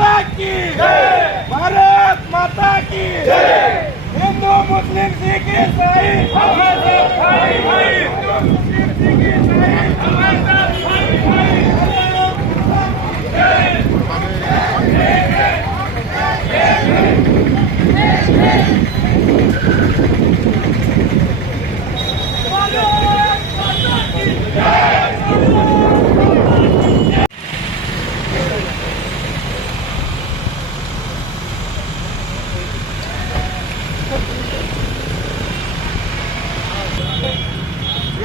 माता की भारत माता की हिंदू मुस्लिम सिख ईसाई। हम सब भाई भाई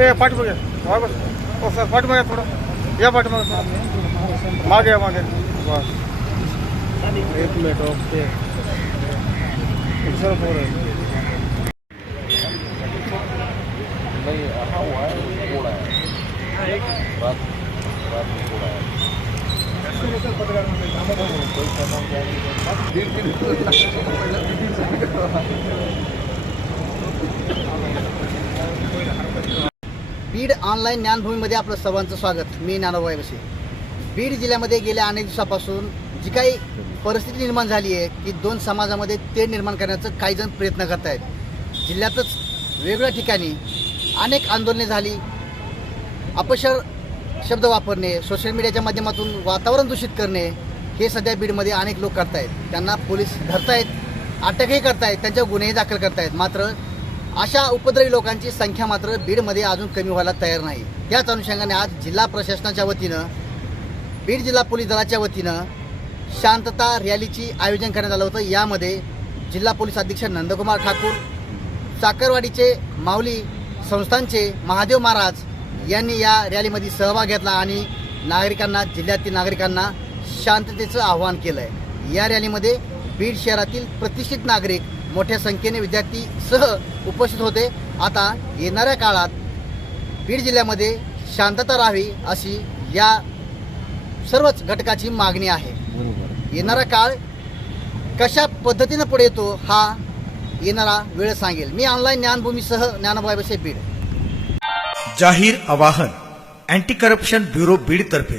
ए पाठीमागे. बस. हो सर पाठीमागे थोडं. या पाठीमागे थोडं. मागे या मागे. बस. एक मिनिट ओके. सर पोर बीड ऑनलाईन ज्ञानभूमीमध्ये आपलं सर्वांचं स्वागत. मी ज्ञानोबाई बसे. बीड जिल्ह्यामध्ये गेल्या अनेक दिवसापासून जी काही परिस्थिती निर्माण झाली आहे की दोन समाजामध्ये ते निर्माण करण्याचं काही जण प्रयत्न करत आहेत जिल्ह्यातच वेगवेगळ्या ठिकाणी अनेक आंदोलने झाली. अपशर शब्द वापरणे सोशल मीडियाच्या माध्यमातून वातावरण दूषित करणे हे सध्या बीडमध्ये अनेक लोक करतायत. त्यांना पोलीस धरतायत अटकही करतायत त्यांच्या गुन्हेही दाखल करतायत. मात्र अशा उपद्रवी लोकांची संख्या मात्र बीडमध्ये अजून कमी व्हायला तयार नाही. याच अनुषंगाने आज जिल्हा प्रशासनाच्या वतीनं बीड जिल्हा पोलीस दलाच्या वतीनं शांतता रॅलीची आयोजन करण्यात आलं होतं. यामध्ये जिल्हा पोलीस अधीक्षक नंदकुमार ठाकूर साखरवाडीचे माऊली संस्थांचे महादेव महाराज यांनी या रॅलीमध्ये सहभाग घेतला आणि नागरिकांना जिल्ह्यातील नागरिकांना शांततेचं आवाहन केलं आहे या रॅलीमध्ये बीड शहरातील प्रतिष्ठित नागरिक मोठ्या संख्येने विद्यार्थी सह उपस्थित होते. आता येणाऱ्या काळात बीड जिल्ह्यामध्ये शांतता राहावी अशी या सर्वच घटकाची मागणी आहे. येणारा काळ कशा पद्धतीनं पुढे येतो हा येणारा वेळ सांगेल. मी ऑनलाईन ज्ञानभूमीसह ज्ञानबाई बसे बीड. जाहीर आवाहन अँटी करप्शन ब्युरो बीड तर्फे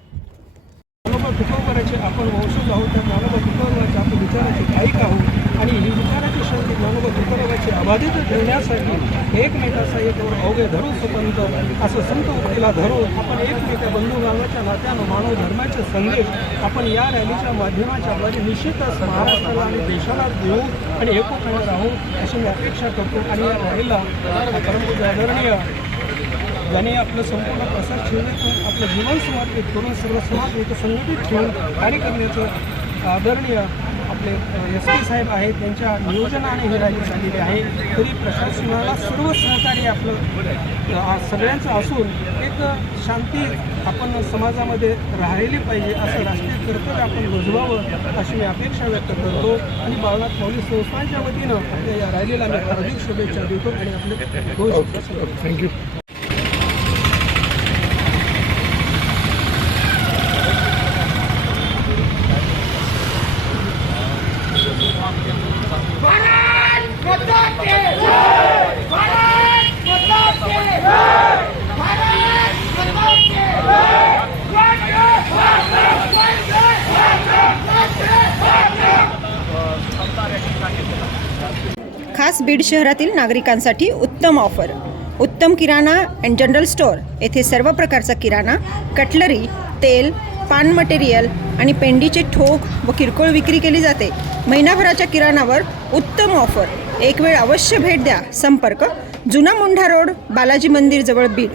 आपण वंशज आहोत त्या ज्ञानोबा तुकोबराचे आपण विचाराचे ऐक आहोत आणि ही विचाराची शक्ती ज्ञानोबा तुकोबराची अबाधित ठेवण्यासाठी एकमेकाचा एक अवघे धरू सुपंत असं संत उक्तीला धरून आपण एकमेका बंधू बांधवाच्या नात्यानं मानव धर्माचे संदेश आपण या रॅलीच्या माध्यमाच्या द्वारे निश्चितच महाराष्ट्राला आणि देशाला देऊ आणि एकोप्याने राहू अशी मी अपेक्षा करतो. आणि या रॅलीला परंतु आदरणीय ज्याने आपलं संपूर्ण प्रसार ठेवण्यातून आपलं जीवन समर्पित करून सर्व समाज एक संघटित ठेवून कार्य करण्याचं आदरणीय आपले एस पी साहेब आहेत त्यांच्या नियोजनाने ही रॅली झालेली आहे. तरी प्रशासनाला सर्व सहकार्य आपलं सगळ्यांचं असून एक शांती आपण समाजामध्ये राहिली पाहिजे असं राष्ट्रीय कर्तव्य आपण बजवावं अशी मी अपेक्षा व्यक्त करतो. आणि बाळनाथ मौली संस्थांच्या वतीनं आपल्या या रॅलीला मी हार्दिक शुभेच्छा देतो आणि आपले. थँक्यू खास बीड शहरातील नागरिकांसाठी उत्तम ऑफर. उत्तम किराणा अँड जनरल स्टोअर येथे सर्व प्रकारचा किराणा कटलरी तेल पान मटेरियल आणि पेंडीचे ठोक व किरकोळ विक्री केली जाते. महिनाभराच्या किराणावर उत्तम ऑफर. एक वेळ अवश्य भेट द्या. संपर्क जुना मुंढा रोड बालाजी मंदिर जवळ बीड.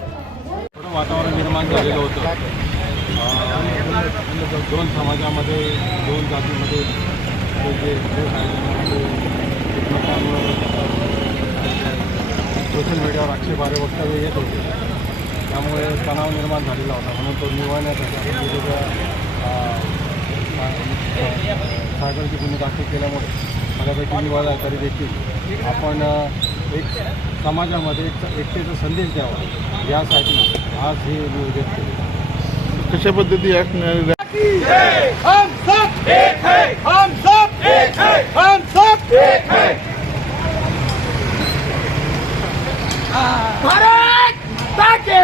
वातावरण निर्माण झालेलं होतं. दोन समाजामध्ये दोन जातीमध्ये एकमेकांवर सोशल मीडियावर आक्षेपार्ह वक्तव्य येत होते. त्यामुळे तणाव निर्माण झालेला होता म्हणून तो सा- सायबरचे गुन्हे दाखल केल्यामुळे बऱ्यापैकी निवाडा तरी देखील. आपण एक समाजामध्ये एक एकतेचा संदेश द्यावा. यासाठी आज हे नियोजन केले. कशा पद्धती एक भारत माता के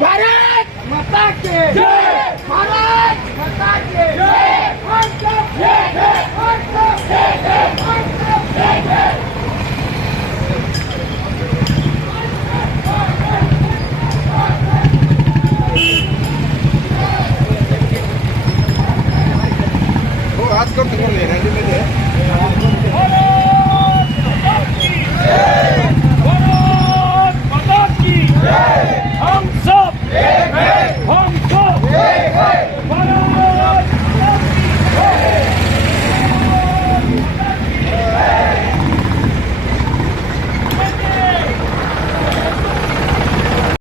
भारत माता के भारत माता के आज कब Yeah.